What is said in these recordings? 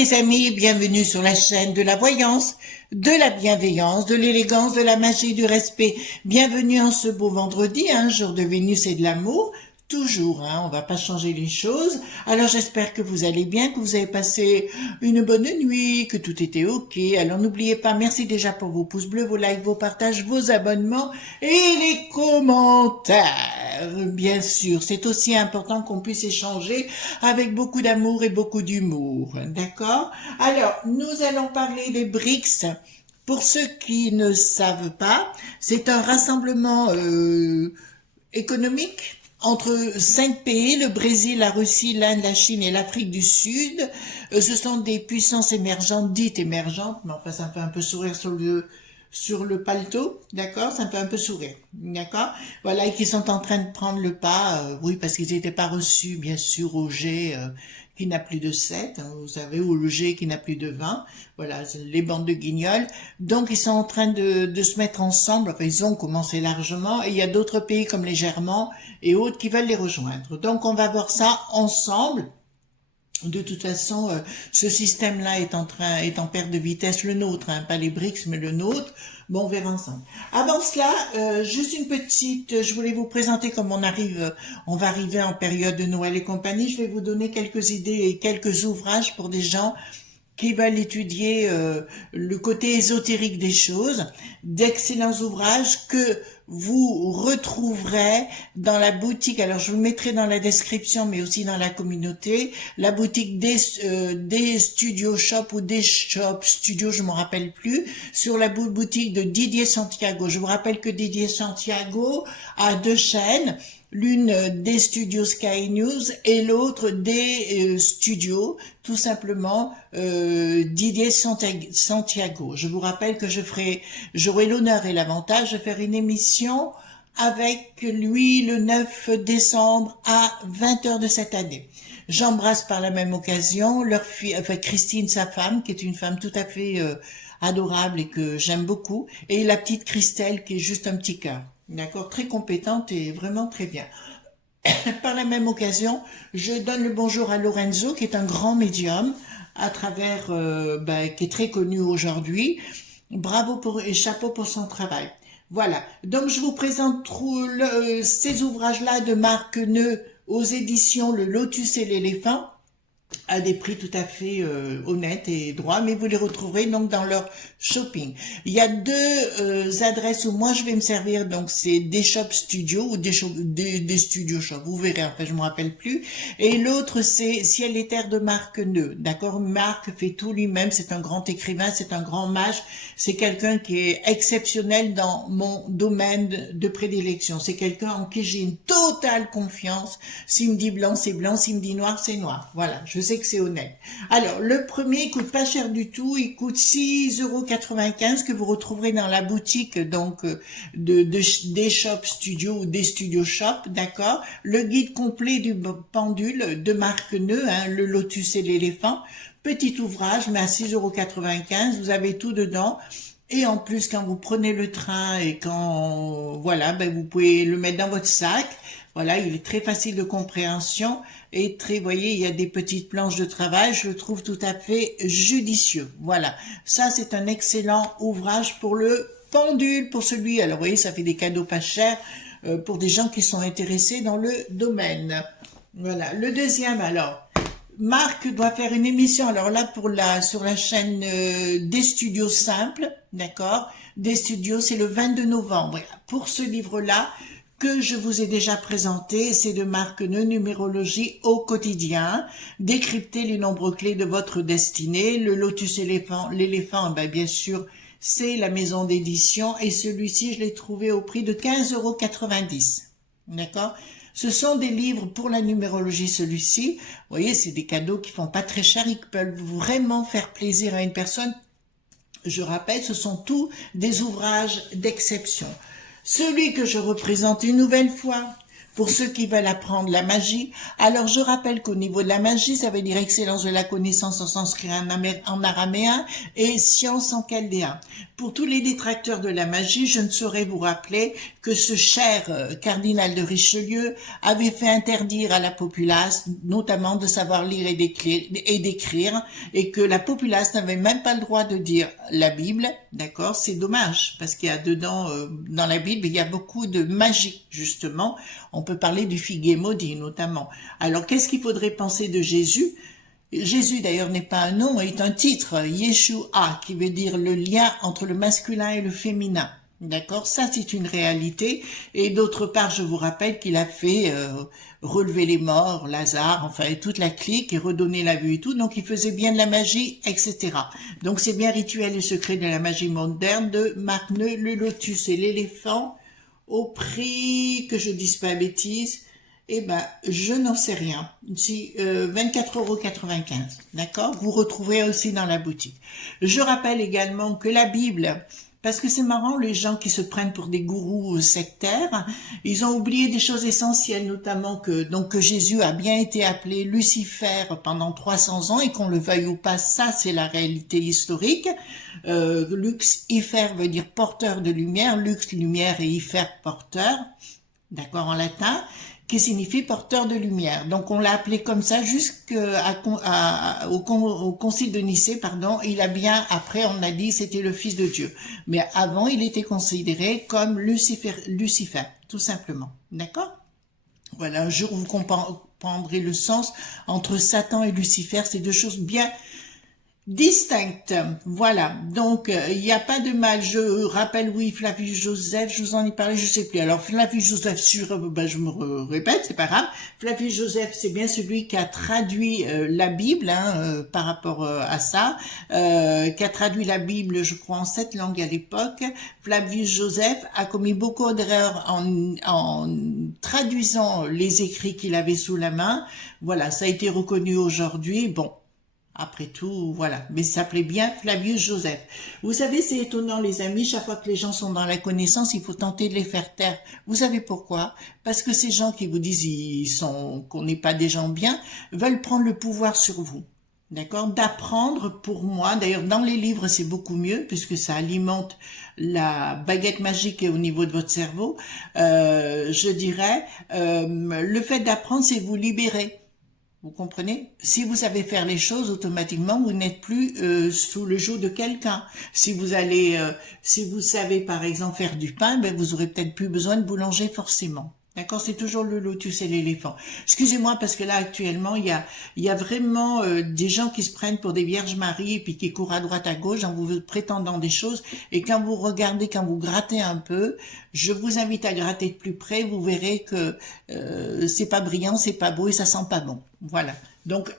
les amis, bienvenue sur la chaîne de la voyance, de la bienveillance, de l'élégance, de la magie, du respect. Bienvenue en ce beau vendredi, jour de Vénus et de l'amour. Toujours, on va pas changer les choses. Alors j'espère que vous allez bien, que vous avez passé une bonne nuit, que tout était ok. Alors n'oubliez pas, merci déjà pour vos pouces bleus, vos likes, vos partages, vos abonnements et les commentaires. Bien sûr, c'est aussi important qu'on puisse échanger avec beaucoup d'amour et beaucoup d'humour. D'accord? Alors, nous allons parler des BRICS. Pour ceux qui ne savent pas, c'est un rassemblement économique entre 5 pays, le Brésil, la Russie, l'Inde, la Chine et l'Afrique du Sud. Ce sont des puissances émergentes, dites émergentes, mais enfin ça me fait un peu sourire sur le paletot, d'accord? Ça me fait un peu sourire, d'accord? Voilà, et qui sont en train de prendre le pas, oui, parce qu'ils n'étaient pas reçus, bien sûr, au G qui n'a plus de 7, vous savez, ou le G qui n'a plus de 20, voilà, les bandes de guignols. Donc ils sont en train de se mettre ensemble, enfin ils ont commencé largement, et il y a d'autres pays comme les Germans et autres qui veulent les rejoindre. Donc on va voir ça ensemble. De toute façon, ce système-là est en perte de vitesse, le nôtre, pas les BRICS, mais le nôtre. Bon, on verra ensemble. Avant cela, juste une petite, je voulais vous présenter comme on va arriver en période de Noël et compagnie. Je vais vous donner quelques idées et quelques ouvrages pour des gens qui veulent étudier le côté ésotérique des choses, d'excellents ouvrages que vous retrouverez dans la boutique, alors je vous le mettrai dans la description mais aussi dans la communauté, la boutique des Studio Shop ou des Shop Studio, je ne me rappelle plus, sur la boutique de Didier Santiago. Je vous rappelle que Didier Santiago a 2 chaînes, l'une des studios Sky News et l'autre des studios, tout simplement, Didier Santiago. Je vous rappelle que j'aurai l'honneur et l'avantage de faire une émission avec lui le 9 décembre à 20h de cette année. J'embrasse par la même occasion leur fille, enfin Christine, sa femme, qui est une femme tout à fait adorable et que j'aime beaucoup, et la petite Christelle qui est juste un petit cœur. D'accord, très compétente et vraiment très bien. Par la même occasion, je donne le bonjour à Lorenzo, qui est un grand médium, à travers, qui est très connu aujourd'hui. Bravo et chapeau pour son travail. Voilà. Donc, je vous présente ces ouvrages-là de Marc Neu aux éditions Le Lotus et l'éléphant, à des prix tout à fait honnêtes et droits, mais vous les retrouverez donc dans leur shopping. Il y a 2 adresses où moi je vais me servir, donc c'est des Shop Studio ou des Studio Shop, vous verrez, enfin je me rappelle plus. Et l'autre c'est Ciel et Terre de Marc Neu, d'accord? Marc fait tout lui-même, c'est un grand écrivain, c'est un grand mage, c'est quelqu'un qui est exceptionnel dans mon domaine de prédilection. C'est quelqu'un en qui j'ai une totale confiance. S'il me dit blanc, c'est blanc, s'il me dit noir, c'est noir. Voilà, je sais que c'est honnête. Alors, le premier, il coûte pas cher du tout, il coûte 6,95 € que vous retrouverez dans la boutique donc des Shop Studio ou des Studio Shop, d'accord? Le guide complet du pendule de Marc Neu, le Lotus et l'éléphant, petit ouvrage, mais à 6,95 €, vous avez tout dedans. Et en plus, quand vous prenez le train et voilà, vous pouvez le mettre dans votre sac. Voilà, il est très facile de compréhension et vous voyez, il y a des petites planches de travail, je le trouve tout à fait judicieux. Voilà, ça c'est un excellent ouvrage pour le pendule, pour celui, alors vous voyez, ça fait des cadeaux pas chers pour des gens qui sont intéressés dans le domaine. Voilà, le deuxième alors. Marc doit faire une émission, alors là sur la chaîne des studios simples, d'accord? Des studios, c'est le 22 novembre. Pour ce livre-là, que je vous ai déjà présenté, c'est de Marc Neu, numérologie au quotidien, décrypter les nombres clés de votre destinée, le Lotus l'éléphant, bien sûr, c'est la maison d'édition, et celui-ci, je l'ai trouvé au prix de 15,90 €, d'accord? Ce sont des livres pour la numérologie, celui-ci. Vous voyez, c'est des cadeaux qui font pas très cher, ils peuvent vraiment faire plaisir à une personne. Je rappelle, ce sont tous des ouvrages d'exception. Celui que je représente une nouvelle fois, pour ceux qui veulent apprendre la magie. Alors je rappelle qu'au niveau de la magie, ça veut dire excellence de la connaissance en sanskrit, en araméen et science en chaldéen. Pour tous les détracteurs de la magie, je ne saurais vous rappeler que ce cher cardinal de Richelieu avait fait interdire à la populace, notamment de savoir lire et d'écrire, et que la populace n'avait même pas le droit de dire la Bible, d'accord? C'est dommage, parce qu'il y a dedans, dans la Bible, il y a beaucoup de magie, justement. On peut parler du figuier maudit, notamment. Alors, qu'est-ce qu'il faudrait penser de Jésus? Jésus, d'ailleurs, n'est pas un nom, est un titre, Yeshua, qui veut dire le lien entre le masculin et le féminin. D'accord? Ça, c'est une réalité. Et d'autre part, je vous rappelle qu'il a fait relever les morts, Lazare, enfin, et toute la clique, et redonner la vue et tout. Donc, il faisait bien de la magie, etc. Donc, c'est bien Rituel et secret de la magie moderne de Marc Neu, le lotus et l'éléphant, au prix, que je dise pas bêtise, eh ben, je n'en sais rien. Si 24,95 €, d'accord? Vous retrouvez aussi dans la boutique. Je rappelle également que la Bible, parce que c'est marrant, les gens qui se prennent pour des gourous sectaires, ils ont oublié des choses essentielles, notamment que Jésus a bien été appelé Lucifer pendant 300 ans, et qu'on le veuille ou pas, ça c'est la réalité historique. Lucifer veut dire porteur de lumière, lux lumière et ifer porteur, d'accord, en latin, qui signifie porteur de lumière. Donc on l'a appelé comme ça au concile de Nicée, pardon. Il a bien, après on a dit c'était le fils de Dieu. Mais avant il était considéré comme Lucifer, tout simplement. D'accord? Voilà, un jour vous comprendrez le sens entre Satan et Lucifer, c'est deux choses bien distincte. Voilà, donc il n'y a pas de mal. Je rappelle, oui, Flavius Joseph, je vous en ai parlé, je sais plus. Alors Flavius Joseph, je me répète, c'est pas grave. Flavius Joseph, c'est bien celui qui a traduit la Bible, par rapport à ça, qui a traduit la Bible, je crois, en 7 langues à l'époque. Flavius Joseph a commis beaucoup d'erreurs en traduisant les écrits qu'il avait sous la main. Voilà, ça a été reconnu aujourd'hui. Bon. Après tout, voilà. Mais ça s'appelait bien Flavius Joseph. Vous savez, c'est étonnant, les amis, chaque fois que les gens sont dans la connaissance, il faut tenter de les faire taire. Vous savez pourquoi? Parce que ces gens qui vous disent qu'on n'est pas des gens bien, veulent prendre le pouvoir sur vous. D'accord? D'apprendre, pour moi, d'ailleurs, dans les livres, c'est beaucoup mieux, puisque ça alimente la baguette magique au niveau de votre cerveau. Je dirais, le fait d'apprendre, c'est vous libérer. Vous comprenez? Si vous savez faire les choses, automatiquement, vous n'êtes plus sous le joug de quelqu'un. Si vous savez par exemple faire du pain, ben vous aurez peut-être plus besoin de boulanger forcément. D'accord? C'est toujours le lotus et l'éléphant. Excusez-moi parce que là actuellement il y a vraiment des gens qui se prennent pour des Vierges Marie et puis qui courent à droite à gauche en vous prétendant des choses, et quand vous regardez, quand vous grattez un peu, je vous invite à gratter de plus près, vous verrez que c'est pas brillant, c'est pas beau et ça sent pas bon. Voilà. Donc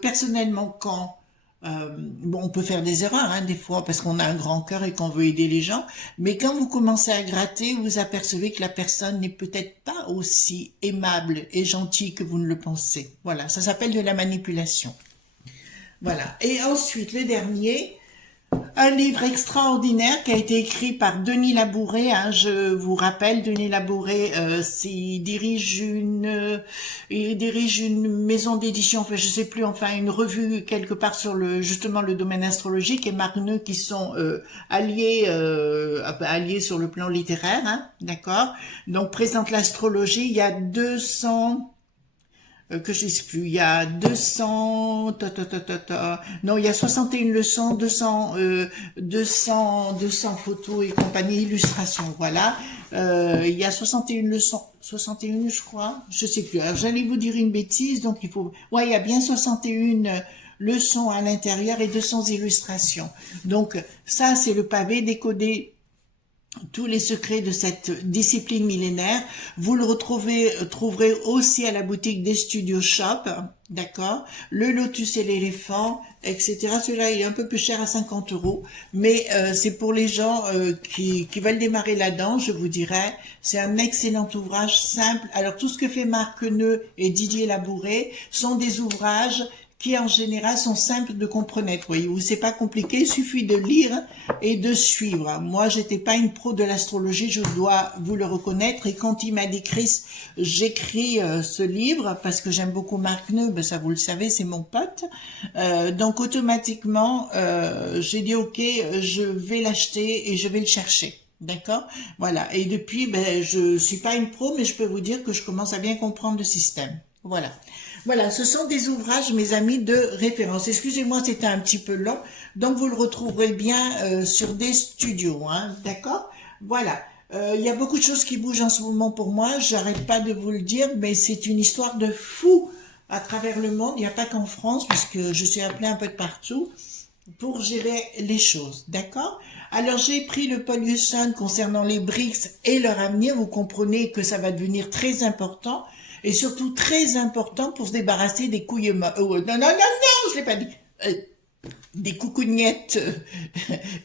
personnellement, quand bon, on peut faire des erreurs des fois parce qu'on a un grand cœur et qu'on veut aider les gens, mais quand vous commencez à gratter, vous apercevez que la personne n'est peut-être pas aussi aimable et gentille que vous ne le pensez. Voilà, ça s'appelle de la manipulation. Voilà. Et ensuite, le dernier, un livre extraordinaire qui a été écrit par Denis Labouré. Je vous rappelle, Denis Labouré, il dirige une maison d'édition, enfin je sais plus, enfin une revue quelque part sur justement le domaine astrologique, et Marc Neu qui sont alliés sur le plan littéraire, d'accord. Donc présente l'astrologie. Il y a 200 que je sais plus, il y a 200, non, il y a 61 leçons, 200 photos et compagnie, illustrations, voilà. Il y a 61 leçons, 61 je crois, je sais plus. Alors j'allais vous dire une bêtise, donc il faut, ouais, il y a bien 61 leçons à l'intérieur et 200 illustrations. Donc ça, c'est le pavé décodé. Tous les secrets de cette discipline millénaire, vous le trouverez aussi à la boutique des Studio Shop, d'accord. Le lotus et l'éléphant, etc. Celui-là, il est un peu plus cher à 50 €, mais c'est pour les gens qui veulent démarrer là-dedans, je vous dirais. C'est un excellent ouvrage simple. Alors tout ce que fait Marc Neu et Didier Labouré sont des ouvrages qui en général sont simples de comprendre. Voyez-vous, c'est pas compliqué, il suffit de lire et de suivre. Moi, j'étais pas une pro de l'astrologie, je dois vous le reconnaître. Et quand il m'a dit Chris, j'écris ce livre parce que j'aime beaucoup Marc Neub, ça vous le savez, c'est mon pote. Donc automatiquement, j'ai dit ok, je vais l'acheter et je vais le chercher. D'accord, voilà. Et depuis, ben, je suis pas une pro, mais je peux vous dire que je commence à bien comprendre le système. Voilà. Voilà, ce sont des ouvrages, mes amis, de référence. Excusez-moi, c'était un petit peu long, donc vous le retrouverez bien sur des studios, hein, d'accord? Voilà. Il y a beaucoup de choses qui bougent en ce moment pour moi, j'arrête pas de vous le dire, mais c'est une histoire de fou à travers le monde. Il n'y a pas qu'en France, puisque je suis appelée un peu de partout pour gérer les choses, d'accord? Alors j'ai pris le Paul Hewson concernant les BRICS et leur avenir. Vous comprenez que ça va devenir très important et surtout très important pour se débarrasser des couilles non, je l'ai pas dit. Des coucougnettes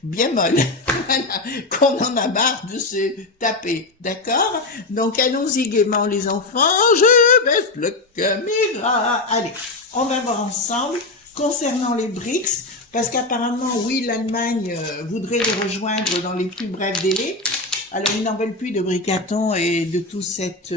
bien molles, voilà, qu'on en a marre de se taper, d'accord? Donc allons-y gaiement les enfants, je baisse la caméra. Allez, on va voir ensemble concernant les BRICS, parce qu'apparemment, oui, l'Allemagne voudrait les rejoindre dans les plus brefs délais. Alors, ils n'en veulent plus de Bricaton et de toute cette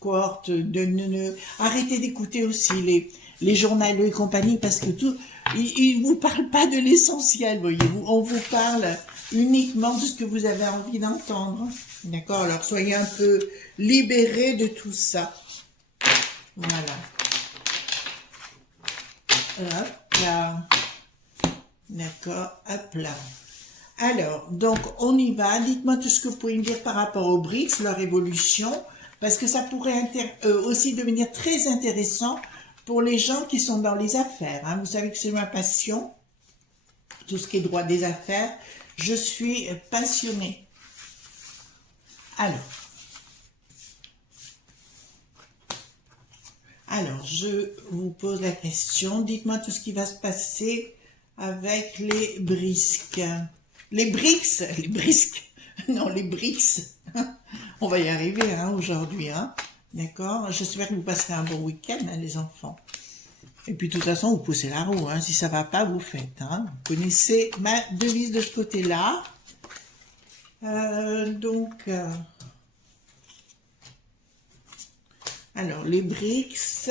cohorte de... Arrêtez d'écouter aussi les journaleux et compagnie, parce que tout... Ils vous parlent pas de l'essentiel, voyez-vous. On vous parle uniquement de ce que vous avez envie d'entendre. D'accord? Alors, soyez un peu libérés de tout ça. Voilà. Hop là. D'accord, hop là. Alors, donc, on y va. Dites-moi tout ce que vous pouvez me dire par rapport aux BRICS, leur évolution, parce que ça pourrait aussi devenir très intéressant pour les gens qui sont dans les affaires. Hein. Vous savez que c'est ma passion, tout ce qui est droit des affaires. Je suis passionnée. Alors, je vous pose la question. Dites-moi tout ce qui va se passer avec les BRICS. Les BRICS, les BRICS, non, les BRICS. On va y arriver hein, aujourd'hui. Hein. D'accord? J'espère que vous passerez un bon week-end, hein, les enfants. Et puis, de toute façon, vous poussez la roue. Hein. Si ça va pas, vous faites. Hein. Vous connaissez ma devise de ce côté-là. Alors, les BRICS.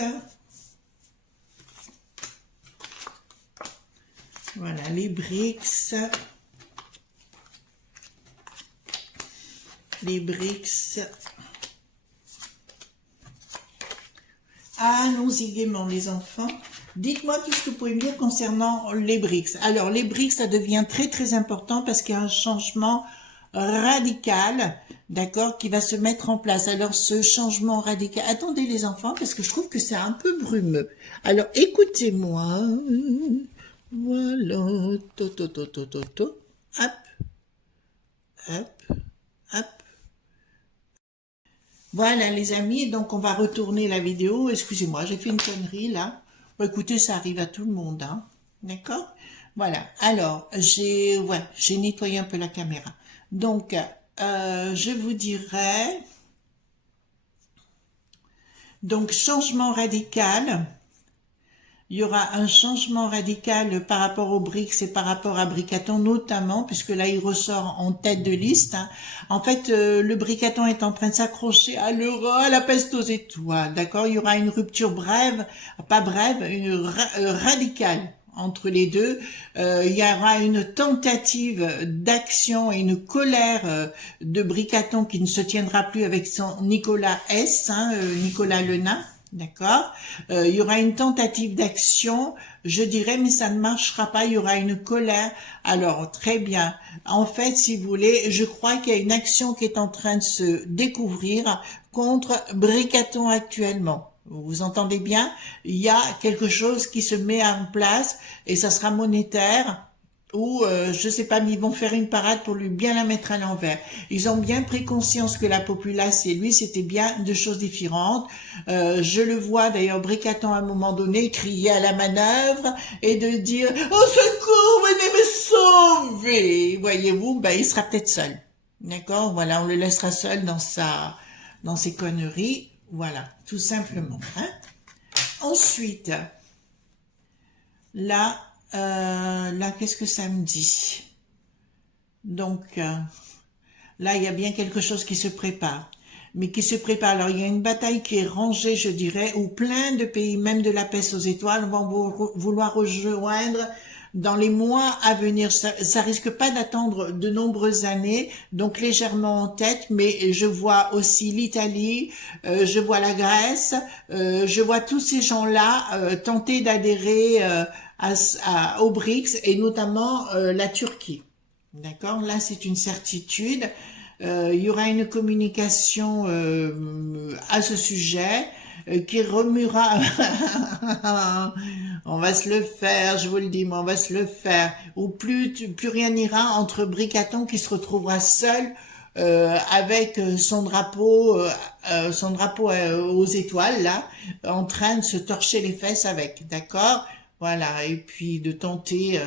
Voilà, les BRICS. Les BRICS. Allons-y gaiement, les enfants. Dites-moi tout ce que vous pouvez me dire concernant les BRICS. Alors, les BRICS, ça devient très, très important parce qu'il y a un changement radical, d'accord, qui va se mettre en place. Alors, ce changement radical... Attendez, les enfants, parce que je trouve que c'est un peu brumeux. Alors, écoutez-moi. Voilà. Hop. Hop. Hop. Voilà les amis, donc on va retourner la vidéo. Excusez-moi, j'ai fait une connerie là. Bon, écoutez, ça arrive à tout le monde, hein. D'accord? Voilà. Alors, j'ai nettoyé un peu la caméra. Donc, je vous dirais... Donc, changement radical. Il y aura un changement radical par rapport aux BRICS et par rapport à Bricaton notamment, puisque là il ressort en tête de liste. Hein. En fait, le Bricaton est en train de s'accrocher à l'euro, à la peste aux étoiles. D'accord? Il y aura une rupture brève, pas brève, radicale entre les deux. Il y aura une tentative d'action et une colère de Bricaton qui ne se tiendra plus avec son Nicolas S, hein, Nicolas Lena. D'accord? Il y aura une tentative d'action, je dirais, mais ça ne marchera pas, il y aura une colère. Alors, très bien. En fait, si vous voulez, je crois qu'il y a une action qui est en train de se découvrir contre Bricaton actuellement. Vous entendez bien? Il y a quelque chose qui se met en place et ça sera monétaire. Ou je sais pas, mais ils vont faire une parade pour lui bien la mettre à l'envers. Ils ont bien pris conscience que la populace et lui, c'était bien deux choses différentes. Je le vois d'ailleurs, Bricaton à un moment donné crier à la manœuvre et de dire « Au secours, venez me sauver !» Voyez-vous, ben, il sera peut-être seul. D'accord? Voilà, on le laissera seul dans ses conneries. Voilà, tout simplement. Hein? Ensuite... Là, qu'est-ce que ça me dit? Donc, là, il y a bien quelque chose qui se prépare. Mais qui se prépare. Alors, il y a une bataille qui est rangée, je dirais, où plein de pays, même de la peste aux étoiles, vont vouloir rejoindre dans les mois à venir. Ça risque pas d'attendre de nombreuses années, donc légèrement en tête, mais je vois aussi l'Italie, je vois la Grèce, je vois tous ces gens-là tenter d'adhérer aux BRICS et notamment la Turquie. D'accord? Là, c'est une certitude. Il y aura une communication à ce sujet qui remuera. On va se le faire, je vous le dis, mais on va se le faire. Ou plus rien n'ira entre Bricaton qui se retrouvera seul avec son drapeau aux étoiles là, en train de se torcher les fesses avec, d'accord? Voilà, et puis de tenter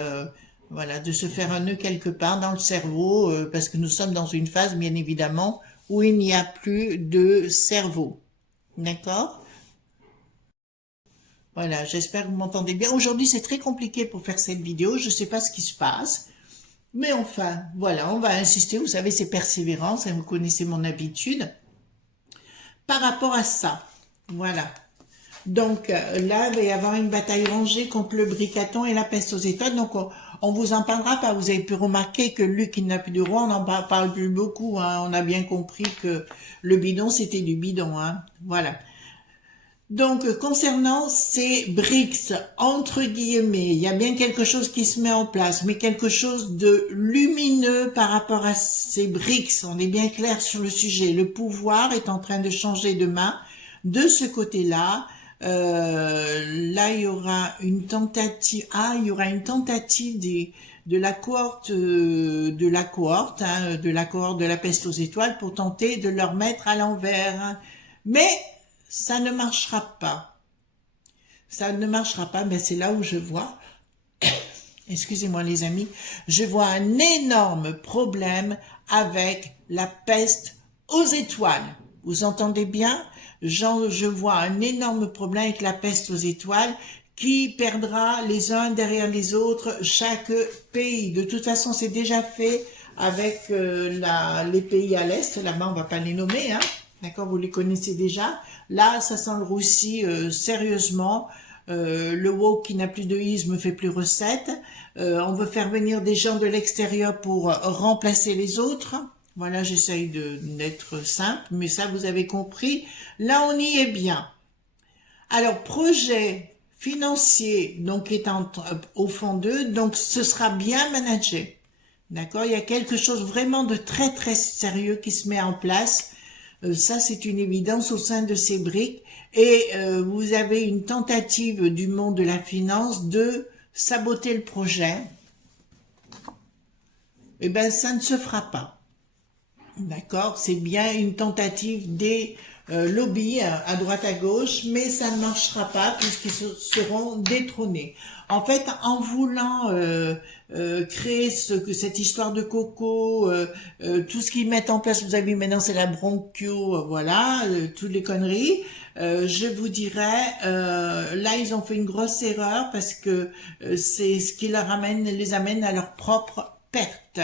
voilà, de se faire un nœud quelque part dans le cerveau, parce que nous sommes dans une phase, bien évidemment, où il n'y a plus de cerveau. D'accord? Voilà, j'espère que vous m'entendez bien. Aujourd'hui, c'est très compliqué pour faire cette vidéo. Je ne sais pas ce qui se passe. Mais enfin, voilà, on va insister. Vous savez, c'est persévérance, hein, vous connaissez mon habitude. Par rapport à ça, voilà. Donc là, il va y avoir une bataille rangée contre le Bricaton et la peste aux étoiles. Donc on vous en parlera pas. Vous avez pu remarquer que Luc, il n'a plus de roi, on n'en parle plus beaucoup. Hein. On a bien compris que le bidon, c'était du bidon. Hein. Voilà. Donc concernant ces BRICS, entre guillemets, il y a bien quelque chose qui se met en place, mais quelque chose de lumineux par rapport à ces BRICS. On est bien clair sur le sujet. Le pouvoir est en train de changer de main de ce côté-là. Là, il y aura une tentative. Ah, il y aura une tentative de la cohorte, de la cohorte de la peste aux étoiles pour tenter de leur mettre à l'envers. Hein. Mais ça ne marchera pas. Ça ne marchera pas. Mais c'est là où je vois. Excusez-moi les amis, je vois un énorme problème avec la peste aux étoiles. Vous entendez bien? Je vois un énorme problème avec la peste aux étoiles qui perdra les uns derrière les autres chaque pays. De toute façon, c'est déjà fait avec les pays à l'Est. Là-bas, on va pas les nommer, hein. D'accord, vous les connaissez déjà. Là, ça sent le roussi sérieusement. Le woke qui n'a plus de isme fait plus recette. On veut faire venir des gens de l'extérieur pour remplacer les autres. Voilà, j'essaye d'être simple, mais ça, vous avez compris. Là, on y est bien. Alors, projet financier, donc, est au fond d'eux, donc, ce sera bien managé. D'accord? Il y a quelque chose vraiment de très, très sérieux qui se met en place. Ça, c'est une évidence au sein de ces briques. Et vous avez une tentative du monde de la finance de saboter le projet. Eh bien, ça ne se fera pas. D'accord, c'est bien une tentative des lobbies à droite à gauche, mais ça ne marchera pas puisqu'ils seront détrônés. En fait, en voulant créer cette histoire de coco, tout ce qu'ils mettent en place, vous avez vu maintenant c'est la bronchio, voilà, toutes les conneries. Je vous dirais, là ils ont fait une grosse erreur parce que c'est ce qui les amène à leur propre perte.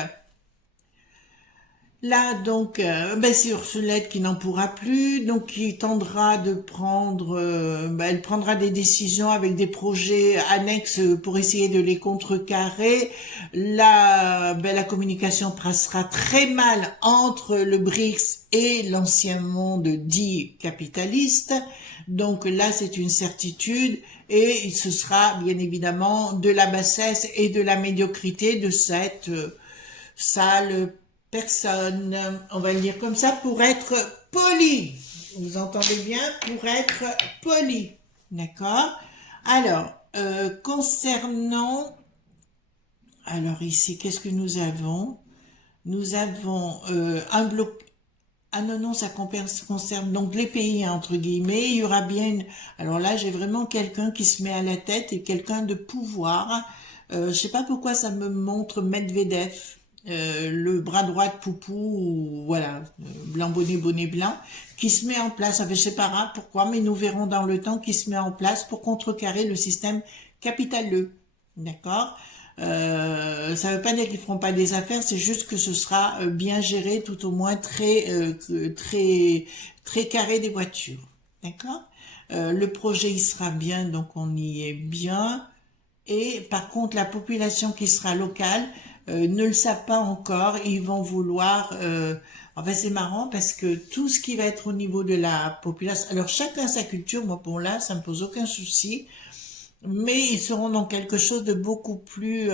Là, donc, c'est Ursulette qui n'en pourra plus, donc qui tendra de prendre, elle prendra des décisions avec des projets annexes pour essayer de les contrecarrer. Là, la communication passera très mal entre le BRICS et l'ancien monde dit capitaliste. Donc là, c'est une certitude et ce sera bien évidemment de la bassesse et de la médiocrité de cette sale personne, on va le dire comme ça, pour être poli. Vous entendez bien? Pour être poli. D'accord? Alors, concernant... Alors ici, qu'est-ce que nous avons? Nous avons un bloc... Ah non, non, ça concerne donc les pays, hein, entre guillemets. Il y aura bien une... Alors là, j'ai vraiment quelqu'un qui se met à la tête et quelqu'un de pouvoir. Je sais pas pourquoi ça me montre Medvedev. Le bras droit de Poupou, voilà, blanc bonnet blanc, qui se met en place, je sais pas pourquoi, mais nous verrons dans le temps qui se met en place pour contrecarrer le système capitaleux. d'accord? Ça ne veut pas dire qu'ils feront pas des affaires, c'est juste que ce sera bien géré, tout au moins très carré des voitures, d'accord? Le projet il sera bien, donc on y est bien. Et par contre, la population qui sera locale ne le savent pas encore. Ils vont vouloir. En fait, c'est marrant parce que tout ce qui va être au niveau de la population. Alors chacun sa culture. Moi, pour là, ça me pose aucun souci. Mais ils seront dans quelque chose de beaucoup plus.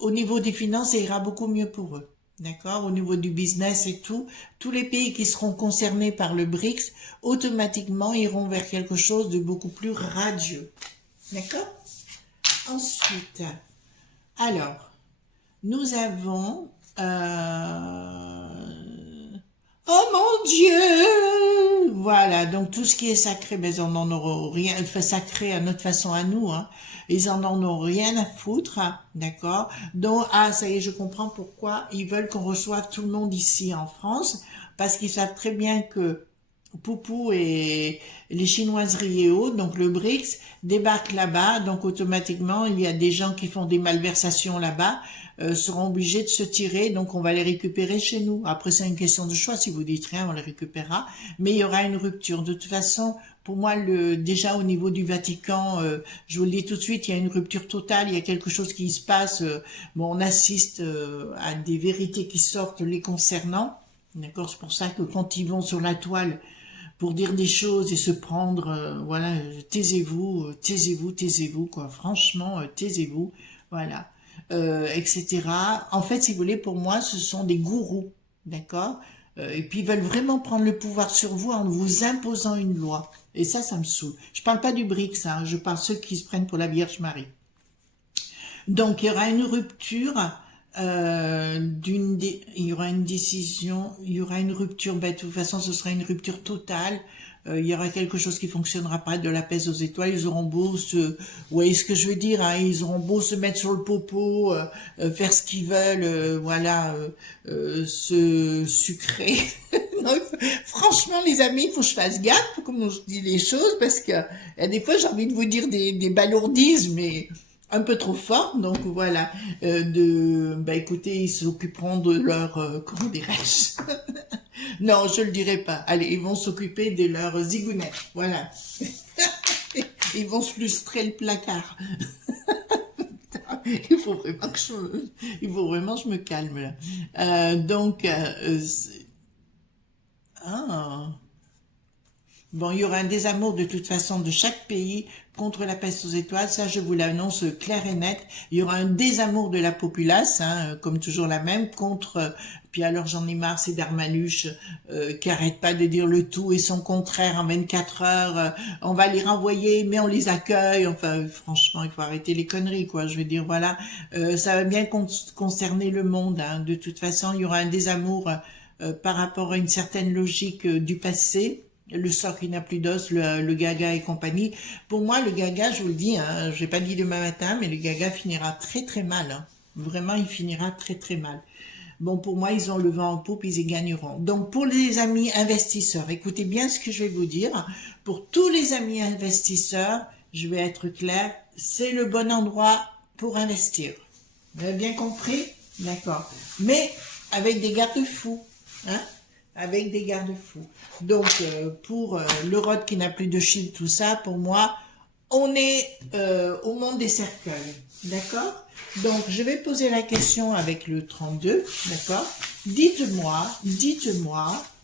Au niveau des finances, ça ira beaucoup mieux pour eux. D'accord? Au niveau du business et tout, tous les pays qui seront concernés par le BRICS, automatiquement iront vers quelque chose de beaucoup plus radieux. D'accord? Ensuite, alors, nous avons... Oh mon Dieu! Voilà, donc tout ce qui est sacré, ben ils en auront rien, enfin sacré à notre façon à nous, hein. Ils en ont rien à foutre, hein, d'accord? Donc, ah, ça y est, je comprends pourquoi ils veulent qu'on reçoive tout le monde ici en France, parce qu'ils savent très bien que Poupou et les chinoiseries et autres, donc le BRICS, débarquent là-bas, donc automatiquement, il y a des gens qui font des malversations là-bas, seront obligés de se tirer, donc on va les récupérer chez nous. Après, c'est une question de choix, si vous dites rien, on les récupérera, mais il y aura une rupture. De toute façon, pour moi, déjà au niveau du Vatican, je vous le dis tout de suite, il y a une rupture totale, il y a quelque chose qui se passe, bon, on assiste à des vérités qui sortent les concernant, d'accord, c'est pour ça que quand ils vont sur la toile, pour dire des choses et se prendre, voilà, taisez-vous, taisez-vous, taisez-vous, quoi. Franchement, taisez-vous, voilà, etc. En fait, si vous voulez, pour moi, ce sont des gourous, d'accord? Et puis ils veulent vraiment prendre le pouvoir sur vous en vous imposant une loi. Et ça me saoule. Je parle pas du BRICS, hein, je parle ceux qui se prennent pour la Vierge Marie. Donc il y aura une rupture il y aura une décision, il y aura une rupture, ben, de toute façon ce sera une rupture totale, il y aura quelque chose qui fonctionnera pas, de la pèse aux étoiles, ils auront beau vous voyez ce que je veux dire, hein, ils auront beau se mettre sur le popo, faire ce qu'ils veulent, voilà, se sucrer. Non, franchement les amis, il faut que je fasse gaffe, comme je dis les choses, parce que des fois j'ai envie de vous dire des balourdises, mais un peu trop fort, donc voilà, bah écoutez, ils s'occuperont de leur, comment dirais-je? Non, je le dirai pas. Allez, ils vont s'occuper de leur zigounette, voilà. Ils vont se lustrer le placard. Il faut vraiment que je me calme là. Ah. Bon, il y aura un désamour de toute façon de chaque pays contre la peste aux étoiles, ça je vous l'annonce clair et net. Il y aura un désamour de la populace, hein, comme toujours la même, contre... puis alors j'en ai marre, ces Darmanuche qui arrêtent pas de dire le tout et son contraire en 24 heures. On va les renvoyer, mais on les accueille. Enfin, franchement, il faut arrêter les conneries, quoi. Je veux dire, voilà, ça va bien concerner le monde. Hein. De toute façon, il y aura un désamour par rapport à une certaine logique du passé. Le sort qui n'a plus d'os, le gaga et compagnie. Pour moi, le gaga, je vous le dis, hein, je l'ai pas dit demain matin, mais le gaga finira très très mal. Hein. Vraiment, il finira très très mal. Bon, pour moi, ils ont le vent en poupe, ils y gagneront. Donc, pour les amis investisseurs, écoutez bien ce que je vais vous dire. Pour tous les amis investisseurs, je vais être clair, c'est le bon endroit pour investir. Vous avez bien compris? D'accord. Mais avec des garde-fous, hein? Avec des garde-fous. Donc, pour l'Europe qui n'a plus de shield, tout ça, pour moi, on est au monde des cercueils. D'accord? Donc, je vais poser la question avec le 32. D'accord? Dites-moi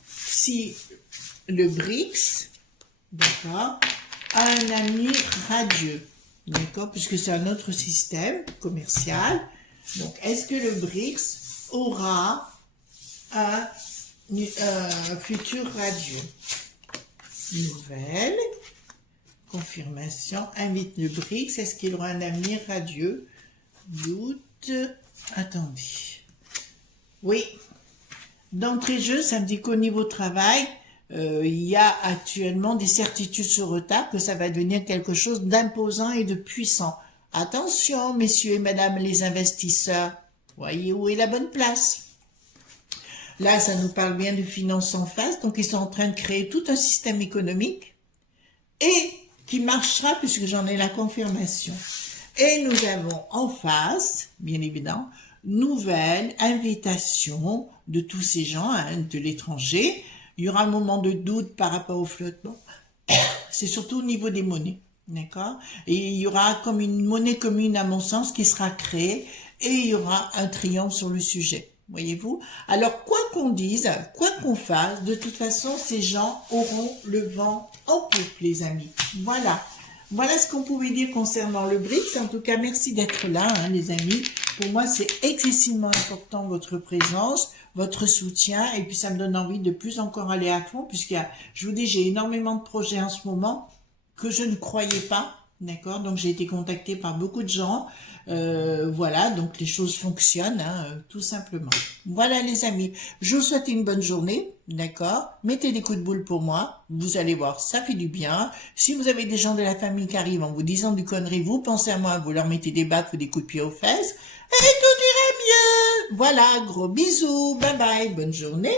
si le BRICS, d'accord, a un ami radieux. D'accord? Puisque c'est un autre système commercial. Donc, est-ce que le BRICS aura un futur radieux? Nouvelle confirmation, invite le BRICS, est-ce qu'il aura un avenir radieux? Doute, attendez. Oui, d'entrée de jeu, ça me dit qu'au niveau travail, il y a actuellement des certitudes sur retard que ça va devenir quelque chose d'imposant et de puissant. Attention, messieurs et mesdames les investisseurs, voyez où est la bonne place. Là, ça nous parle bien de finances en face, donc ils sont en train de créer tout un système économique et qui marchera puisque j'en ai la confirmation. Et nous avons en face, bien évidemment, nouvelle invitation de tous ces gens, hein, de l'étranger. Il y aura un moment de doute par rapport au flottement. C'est surtout au niveau des monnaies, d'accord? Et il y aura comme une monnaie commune, à mon sens, qui sera créée, et il y aura un triomphe sur le sujet. Voyez-vous? Alors, quoi qu'on dise, quoi qu'on fasse, de toute façon, ces gens auront le vent en poupe, les amis. Voilà. Voilà ce qu'on pouvait dire concernant le BRICS. En tout cas, merci d'être là, hein, les amis. Pour moi, c'est excessivement important votre présence, votre soutien, et puis ça me donne envie de plus encore aller à fond, je vous dis, j'ai énormément de projets en ce moment que je ne croyais pas, d'accord? Donc j'ai été contactée par beaucoup de gens, voilà, donc les choses fonctionnent, hein, tout simplement. Voilà les amis, je vous souhaite une bonne journée, d'accord? Mettez des coups de boule pour moi, vous allez voir, ça fait du bien. Si vous avez des gens de la famille qui arrivent en vous disant du connerie, vous pensez à moi, vous leur mettez des baffes ou des coups de pied aux fesses, et tout ira mieux. Voilà, gros bisous, bye bye, bonne journée.